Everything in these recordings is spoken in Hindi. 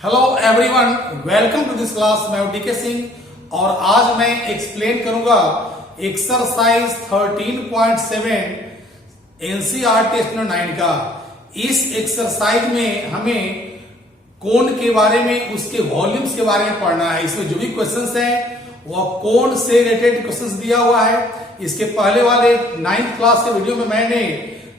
Hello everyone, welcome to this class. मैं हूं डीके सिंह और आज मैं एक्सप्लेन करूंगा एक्सरसाइज 13.7 एनसीईआरटी टेस्ट नंबर 9 का। इस एक्सरसाइज में हमें कोण के बारे में, उसके वॉल्यूम्स के बारे में पढ़ना है। इसमें जो भी क्वेश्चंस हैं वो कोण से रिलेटेड क्वेश्चंस दिया हुआ है। इसके पहले वाले 9th क्लास के वीडियो में मैंने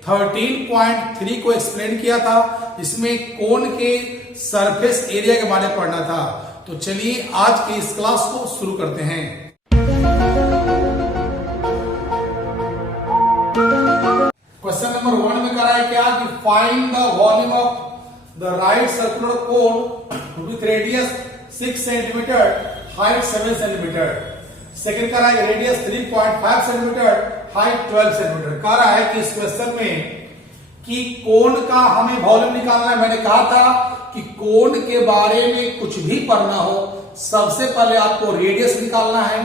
13.3 को एक्सप्लेन किया था। इसमें कोण के सरफेस एरिया के बारे में पढ़ना था। तो चलिए आज के इस क्लास को शुरू करते हैं। क्वेश्चन नंबर 1 में करा है क्या कि find the volume of the right circular cone with radius 6 centimetre, height 7 centimetre. Second करा है रेडियस 3.5 सेंटीमीटर, हाइट 12 सेंटीमीटर। कह रहा है कि इस क्वेश्चन में कि कोण का हमें वॉल्यूम निकालना है। मैंने कहा था कि कोण के बारे में कुछ भी पढ़ना हो, सबसे पहले आपको रेडियस निकालना है,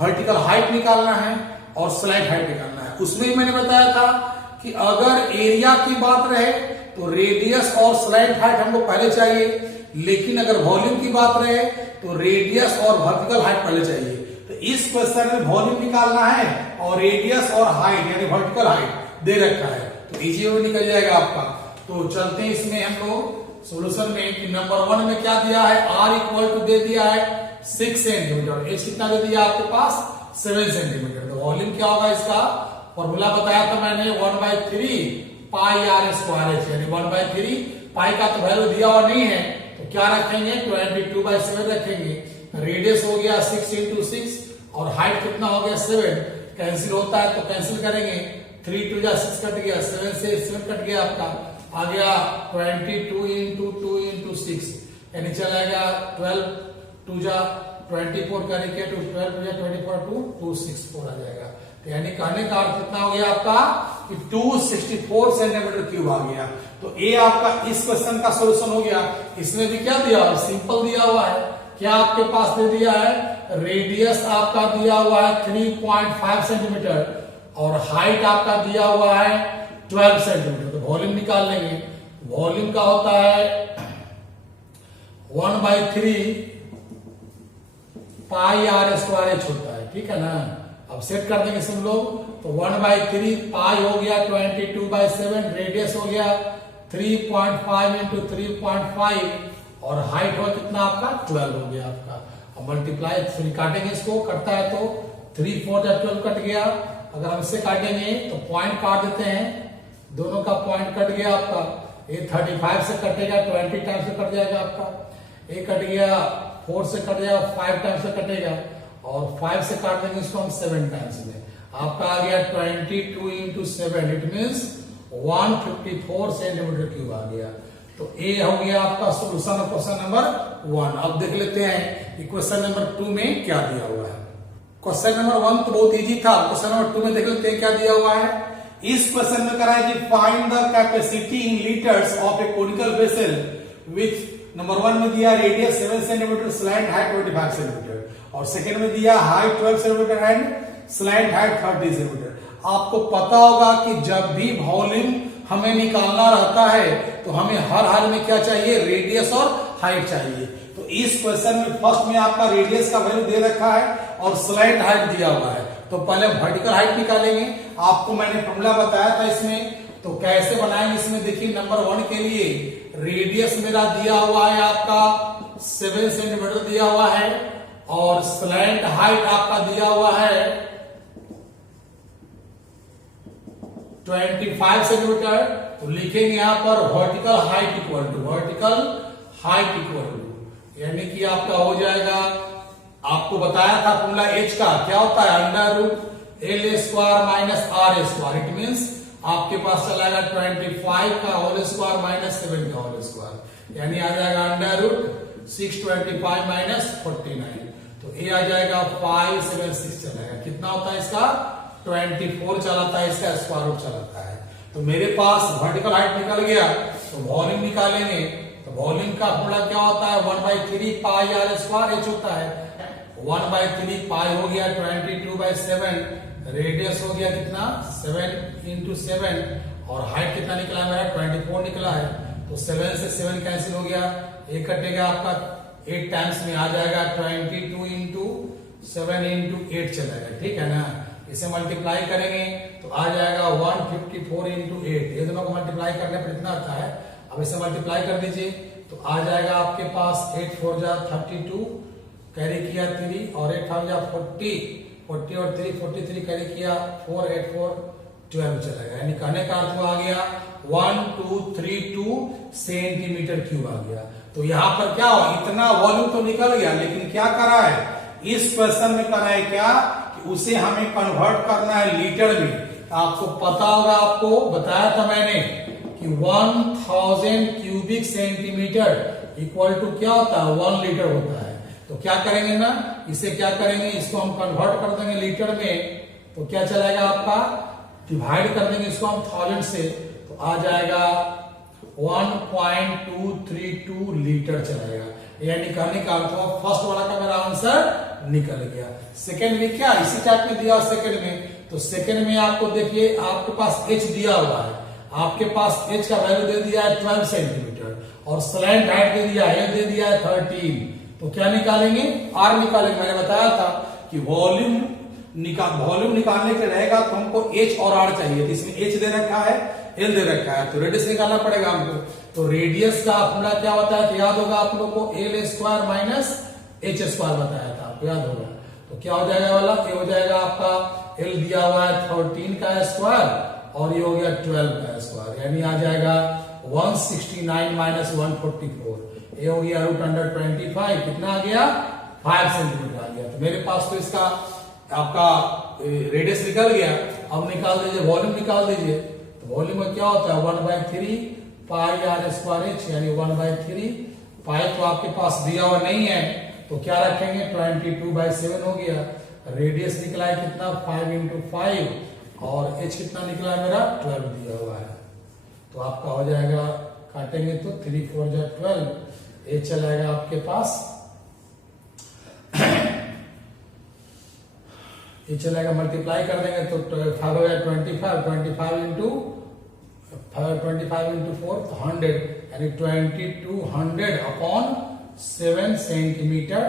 वर्टिकल हाइट निकालना है और स्लाइड हाइट निकालना है। उसमें मैंने बताया था कि अगर एरिया की बात रहे तो रेडियस और स्लाइड हाइट हमको पहले चाहिए, लेकिन अगर वॉल्यूम की बात रहे तो रेडियस और वर्टिकल हाइट पहले चाहिए। तो इस क्वेश्चन में वॉल्यूम निकालना है और रेडियस और हाइट यानी वर्टिकल हाइट दे रखा है, तो इजी में निकल जाएगा आपका। तो चलते हैं इसमें हम लोग सोल्यूशन में कि नंबर 1 में क्या दिया है, r इक्वल टू दे दिया है 6 सेंटीमीटर, h कितना दे दिया आपके पास 7 सेंटीमीटर। तो वॉल्यूम क्या होगा, इसका फॉर्मूला बताया था मैंने 1/3 पाई r स्क्वायर h, यानी 1/3 पाई का तो वैल्यू दिया हुआ नहीं है तो क्या रखेंगे 22/7 रखेंगे। रेडियस हो गया 6 × 6 और हाइट कितना हो गया 7, कैंसिल होता है तो कैंसिल करेंगे, 3 × 2 6 कट गया, 7 से 7 कट गया, आपका आ गया 22 × 2 × 6 यानी चला गया 12 2 जा 24 करेंगे तो 12 2 24 264 आ जाएगा। तो यानी कहने का अर्थ कितना हो गया आपका कि 264 सेंटीमीटर क्यूब आ गया। तो ए आपका इस क्वेश्चन का सॉल्यूशन हो गया। इसमें भी क्या दिया हुआ, सिंपल दिया हुआ है। क्या आपके पास दे दिया है, रेडियस आपका दिया हुआ है 3.5 सेंटीमीटर और हाइट आपका दिया हुआ है 12 सेंटीमीटर। तो वॉल्यूम निकाल लेंगे। वॉल्यूम का होता है 1/3 पाई r स्क्वायर h होता है, ठीक है ना। अब सेट कर देंगे सब लोग, तो 1/3 पाई हो गया 22/7, रेडियस हो गया 3.5 × 3.5 और हाइट हो कितना आपका 12 हो गया आपका। अब मल्टीप्लाई से काटेंगे, इसको कटता है तो 3 4 12 कट गया। अगर हम इससे काटेंगे तो पॉइंट काट देते हैं, दोनों का पॉइंट कट गया आपका। ये 35 से कटेगा, 20 टाइम से कट जाएगा आपका। ये कट गया 4 से कट जाएगा, 5 टाइम से कटेगा और 5 से काट देंगे इसको हम 7 टाइम्स में। आपका आ गया 22 × 7, इट मीन्स 154 सेंटीमीटर क्यूब आ गया। तो ए हो गया आपका सोल्यूशन ऑफ क्वेश्चन नंबर 1। अब देख लेते हैं क्वेश्चन नंबर 2 में क्या दिया हुआ है। क्वेश्चन नंबर 1 तो बहुत इजी था। क्वेश्चन नंबर 2 में देख लेते हैं क्या दिया हुआ है। इस क्वेश्चन में करा है कि find the capacity in litres of A conical vessel with, number 1 में दिया radius 7 centimetre, slide height 25 centimetre और सेकंड में दिया height 12 centimetre and slide height 30 centimetre. आपको पता होगा कि जब भी वॉल्यूम हमें निकालना रहता है तो हमें हर हाल में क्या चाहिए, रेडियस और हाइट चाहिए। तो इस क्वेश्चन में फर्स्ट में आपका रेडियस का वैल्यू दे रखा है और स्लाइड हाइट दिया हुआ है। तो पहले वर्टिकल हाइट निकालेंगे। आपको मैंने फॉर्मूला बताया था इसमें, तो कैसे बनाएंगे इसमें देखिए। नंबर 1 के लिए रेडियस मेरा दिया हुआ है आपका 7 सेंटीमीटर दिया हुआ है और स्लैंट हाइट आपका दिया हुआ है 25 सेंटीमीटर। तो लिखेंगे यहां पर वर्टिकल हाइट इक्वल टू यानी कि आपका हो जाएगा, आपको बताया था फॉर्मूला h का क्या होता है, √L² - R²। इट मींस आपके पास चला जाएगा 25 का होल स्क्वायर माइनस 7 का होल स्क्वायर, यानी आ जाएगा √625 - 49। तो ये आ जाएगा 576 चलेगा। कितना होता है इसका 24 चलाता है, इसका स्क्वायर रूट चलाता है। तो मेरे पास वर्टिकल हाइट निकल गया, तो वॉल्यूम निकालेंगे। तो वॉल्यूम का फॉर्मूला क्या होता है, 1/3 पाई r स्क्वायर h होता है। 1/3 पाई हो गया 22/7, रेडियस हो गया कितना 7 × 7 और हाइट कितना निकला है मेरा 24 निकला है। तो 7 से 7 कैंसिल हो गया, 1 कटेगा आपका 8 टाइम्स में आ जाएगा 22 इंटू 7 इंटू 8 चलेगा, ठीक है ना। इसे मल्टीप्लाई करेंगे तो आ जाएगा 154 इंटू 8, ये दोनों को मल्टीप्लाई करने पर इतना आता है। अब इसे मल्टीप्लाई कर दीजिए तो आ जाएगा आपके पास 8 4 जा 32, कैरी किया 3 और 8 5 जा 40 और 3 43 कैरी किया 4 8 4 12 चलेगा। यानी कहने का अर्थ आ गया 1232 सेंटीमीटर क्यूब आ गया। तो यहाँ पर क्या हुआ, इतना वॉल्यूम तो निकल गया, लेकिन क्या करा है इस क्वेश्चन में, करा है क्या कि उसे हमें कन्वर्ट करना है लीटर में। आपको पता होगा, आपको बताया था मैंने कि 1000 क्यूबिक सेंटीमीटर इक्वल टू क्या होता है 1 लीटर होता है। तो क्या करेंगे ना, इसे क्या करेंगे, इसको हम कन्वर्ट कर देंगे लीटर में। तो क्या चलेगा आपका, डिवाइड कर देंगे इसको हम 1000 से, तो आ जाएगा 1.232 लीटर चलेगा। यानी कहने का अर्थ फर्स्ट वाला का मेरा आंसर निकल गया। सेकंड में क्या इसी टाइप में दिया, सेकंड में तो सेकंड में आपको देखिए आपके पास h दिया हुआ है, आपके पास h का वैल्यू दे दिया है 12 सेंटीमीटर और स्लैंट हाइट दे दिया है, दे दिया है 13। तो क्या निकालेंगे, r निकालेंगे। मैंने बताया था कि वॉल्यूम निकालने के रहेगा तो हमको h और r चाहिए, तो इसमें h दे रखा है, l दे रखा है, तो रेडियस निकालना पड़ेगा हमको। तो रेडियस का फॉर्मूला क्या होता है, तो याद होगा आप लोग को l square minus h square बताया था, आपको याद होगा। तो क्या हो जाएगा वाला, ये हो जाएगा आपका l दिया हुआ है 13 का स्क्वायर और ये हो गया 12 का स्क्वायर, यानी आ जाएगा 169 माइनस 144, ये हो गया √25, कितना आ गया 5 सेंटीमीटर आ गया। तो मेरे पास तो इसका आपका रेडियस निकल गया। अब निकाल दीजिए वॉल्यूम, निकाल दीजिए। तो वॉल्यूम में क्या होता है 1/3 पाई r स्क्वायर h, यानी 1/3 पाई तो आपके पास दिया हुआ नहीं है, तो क्या रखेंगे 22/7 हो गया। रेडियस निकला है कितना 5 इंटू 5 और h कितना निकला है मेरा 12 दिया हुआ है। तो आपका हो जाएगा, काटेंगे तो 3 4 जा 12, h चलाएगा आपके पास, ये चलेगा मल्टीप्लाई कर देंगे तो 5 हो जाएगा 25 इंटू 4 तो 100, यानी 2200 अपॉन 7 सेंटीमीटर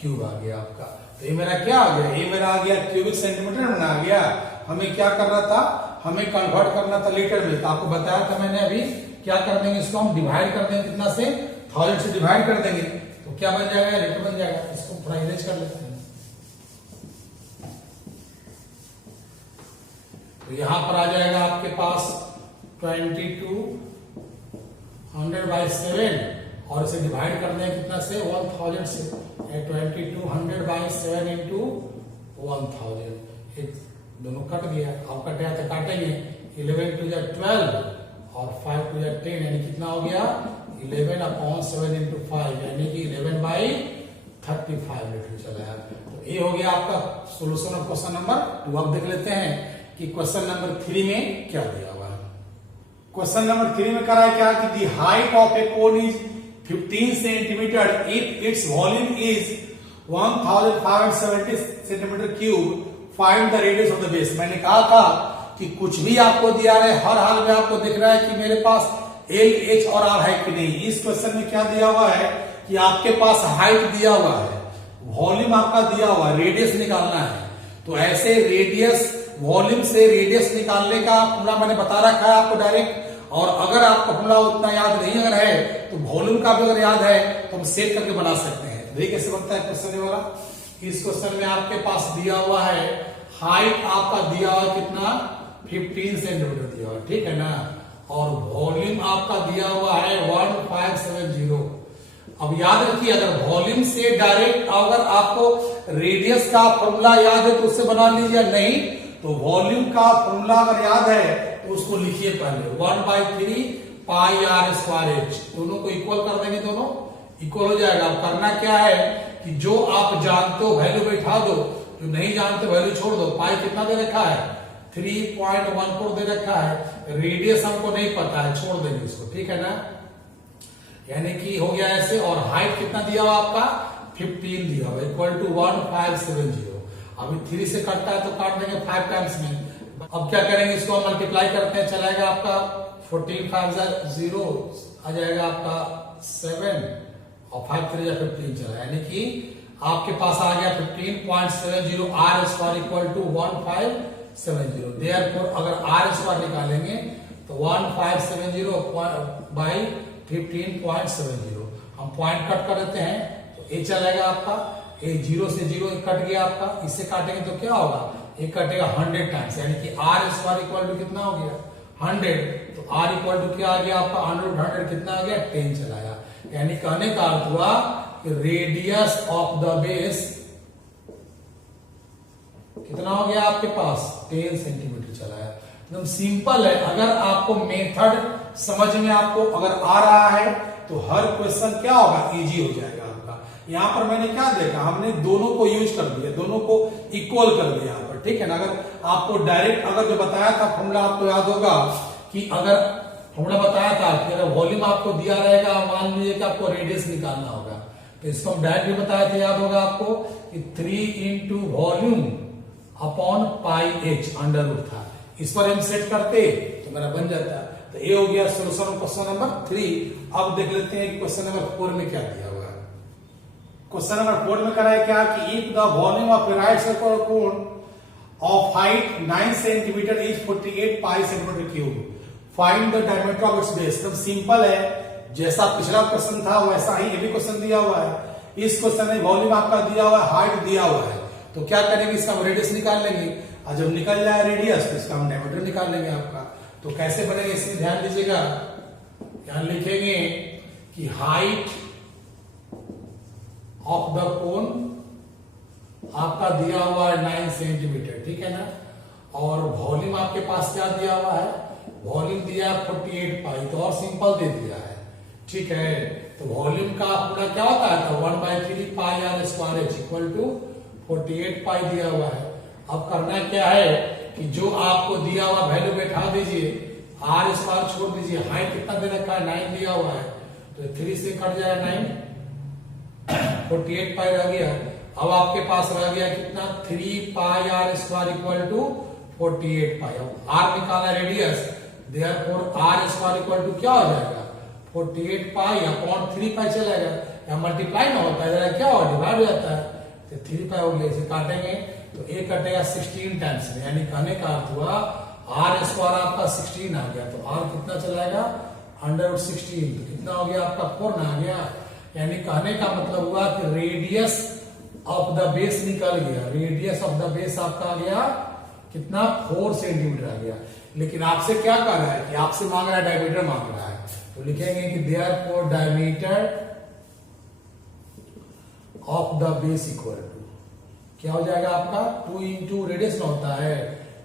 क्यूब आ गया आपका। तो ये मेरा क्या आ गया, ये मेरा आ गया क्यूबिक सेंटीमीटर में आ गया। हमें क्या करना था, हमें कन्वर्ट करना था लीटर में। तो आपको बताया था मैंने, अभी क्या कर देंगे, इसको हम डिवाइड कर देंगे कितना से 1000 से डिवाइड कर देंगे तो क्या बन जाएगा, लीटर बन जाएगा। इसको थोड़ा इरेज कर लेते हैं। तो यहां पर आ जाएगा आपके पास 2200/7 और इसे डिवाइड कर दें कितना से 1000 से, 2200/7 इंटू 1000, दोनों कट गया। अब कट गया तो काटेंगे 11 2 जा 12 और 5 2 जा 10, यानी कितना हो गया 11/7 इंटू 5, यानी कि 11/35 लीटर चला है। तो ये हो गया आपका सोल्यूशन ऑफ क्वेश्चन नंबर 2। अब देख लेते हैं कि क्वेश्चन नंबर 3 में क्या दिया हुआ है। क्वेश्चन नंबर 3 में करा है क्या कि दी height of A cone is 15 centimetre if its volume is 1570 centimetre cube, find the radius of the base. मैंने कहा था कि कुछ भी आपको दिया है, हर हाल में आपको दिख रहा है कि मेरे पास L H और R है कि नहीं। इस क्वेश्चन में क्या दिया हुआ है कि आपके पास हाइट दिया हुआ है, वॉल्यूम आपका दिया हुआ है, रेडियस निकालना है। तो ऐसे रेडियस, वॉल्यूम से रेडियस निकालने का फॉर्मूला मैंने बता रखा है आपको डायरेक्ट, और अगर आपको फॉर्मूला उतना याद नहीं अगर है तो वॉल्यूम का भी अगर याद है तो हम सेट करके बना सकते हैं। देखिए कैसे बनता है क्वेश्चन वाला। इस क्वेश्चन में आपके पास दिया हुआ है हाइट आपका दिया हुआ कितना 15 सेंटीमीटर दिया हुआ, ठीक है ना, और वॉल्यूम आपका दिया हुआ है 1570। अब याद रखिए, अगर वॉल्यूम से डायरेक्ट अगर आपको रेडियस का फॉर्मूला याद है तो उससे बना लीजिए, नहीं तो वॉल्यूम का फॉर्मूला अगर याद है तो उसको लिखिए पहले 1/3 पाई r स्क्वायर h, दोनों को इक्वल कर देंगे, दोनों इक्वल हो जाएगा। अब करना क्या है कि जो आप जानते हो वैल्यू बैठा दो, जो नहीं जानते वैल्यू छोड़ दो। पाई कितना दे रखा है 3.14 दे रखा है, रेडियस हमको नहीं पता है, छोड़ देंगे इसको, ठीक है ना, यानी कि हो गया ऐसे। और हाइट कितना दिया हुआ आपका 15 दिया हुआ इक्वल टू 1570। अभी 3 से कटता है तो काट देंगे 5 टाइम्स में। अब क्या करेंगे, इसको हम मल्टीप्लाई करते हैं, चलाएगा आपका 14 5 0 आ जाएगा आपका 7 और 5 3 15 चला, यानी कि आपके पास आ गया 15.70 r square equal to 1570। Therefore अगर r स्क्वायर निकालेंगे तो 1570 बाई 15.70, हम पॉइंट कट कर देते हैं तो a चलेगा आपका, a 0 से 0 कट गया आपका, इससे काटेंगे तो क्या होगा, एक कटेगा 100 टाइम्स, यानी कि r स्क्वायर इक्वल टू कितना हो गया 100, तो r इक्वल टू क्या आ गया आपका 100 कितना आ गया 10 चलाया, यानी कहने का अर्थ हुआ कि रेडियस ऑफ द बेस कितना हो गया आपके पास 10 सेंटीमीटर चलाया। एकदम सिंपल है। अगर आपको मेथड समझ में आपको अगर आ रहा है तो हर क्वेश्चन क्या होगा इजी हो जाएगा आपका। यहां पर मैंने क्या देखा, हमने दोनों को यूज कर दिया, दोनों को इक्वल कर दिया यहाँ पर, ठीक है ना। अगर आपको डायरेक्ट अगर जो बताया था फॉर्मूला आपको याद होगा कि अगर फॉर्मूला बताया था कि अगर वॉल्यूम आपको दिया रहेगा, मान लीजिए कि आपको रेडियस निकालना होगा, तो इसको हम डायरेक्ट भी बताया था, याद होगा आपको कि 3 into volume upon pi H under root था। इस पर हम सेट करते तो मेरा बन जाता। तो ये हो गया सोल्यूशन क्वेश्चन नंबर 3। अब देख लेते हैं कि क्वेश्चन नंबर 4 में क्या दिया हुआ है। क्वेश्चन नंबर 4 में करा है क्या कि if the volume of right circular cone of height 9 centimetre is 48 pi centimetre cube, find the diameter of its base. एकदम सिंपल है, जैसा पिछला क्वेश्चन था वैसा ही ये भी क्वेश्चन दिया हुआ है। इस क्वेश्चन में वॉल्यूम आपका दिया हुआ है, हाइट दिया हुआ है, तो क्या करेंगे, इसका हम रेडियस निकाल लेंगे, और जब निकल जाए रेडियस तो इसका हम डायमीटर निकाल लेंगे आपका। तो कैसे बनेगा इसमें ध्यान दीजिएगा, यहां लिखेंगे कि हाइट ऑफ द कोन आपका दिया हुआ है 9 सेंटीमीटर, ठीक है ना, और वॉल्यूम आपके पास क्या दिया हुआ है, वॉल्यूम दिया है 48 पाई, तो और सिंपल दे दिया है, ठीक है। तो वॉल्यूम का अपना क्या होता है, तो 1/3 pi are square h equal to 48 pi दिया हुआ है। अब करना क्या है कि जो आपको दिया हुआ वैल्यू बैठा दीजिए, आर स्क्वायर छोड़ दीजिए, हाइट कितना दे रखा है 9 दिया हुआ है, तो 3 से कट जाएगा 9, 48 पाई रह गया। अब आपके पास रह गया कितना 3 pi are square equal to 48 pi. अब आर निकाला radius, therefore R square equal to क्या हो जाएगा 48 पाई अपॉन 3 पाई चलेगा, या मल्टीप्लाई ना होता है क्या होगा डिवाइड हो जाता है, तो 3 पाई हो गया। इसे काटेंगे तो ए कटेगा 16 टाइम्स में, यानी कहने का अर्थ हुआ आर स्क्वायर आपका 16 आ गया, तो आर कितना चलाएगा अंडर रूट 16, तो कितना हो गया आपका 4 आ गया। यानी कहने का मतलब हुआ कि रेडियस ऑफ द बेस निकल गया, रेडियस ऑफ द बेस आपका आ गया कितना 4 सेंटीमीटर आ गया। लेकिन आपसे क्या कह रहा है कि आपसे मांग रहा है डायमीटर मांग रहा है, तो लिखेंगे कि therefore diameter of the base equal to क्या हो जाएगा आपका 2 इंटू रेडियस में होता है,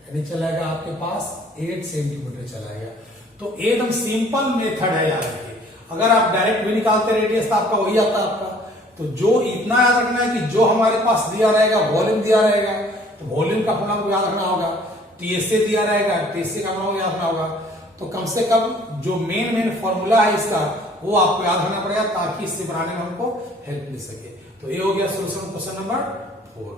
यानी चलाएगा आपके पास 8 सेंटीमीटर चलाएगा। तो एकदम सिंपल मेथड है यार, अगर आप डायरेक्ट भी निकालते रेडियस तो आपका वही आता आपका। तो जो इतना याद रखना है कि जो हमारे पास दिया रहेगा वॉल्यूम दिया रहेगा, तो वॉल्यूम का फॉर्मूला को याद रखना होगा, टीएसए दिया रहेगा टीएसए का फॉर्मूला याद रखना होगा। तो कम से कम जो मेन फॉर्मूला है इसका वो आपको याद रखना पड़ेगा, ताकि इससे बनाने में हमको हेल्प मिल सके। तो ये हो गया सोल्यूशन क्वेश्चन नंबर 4।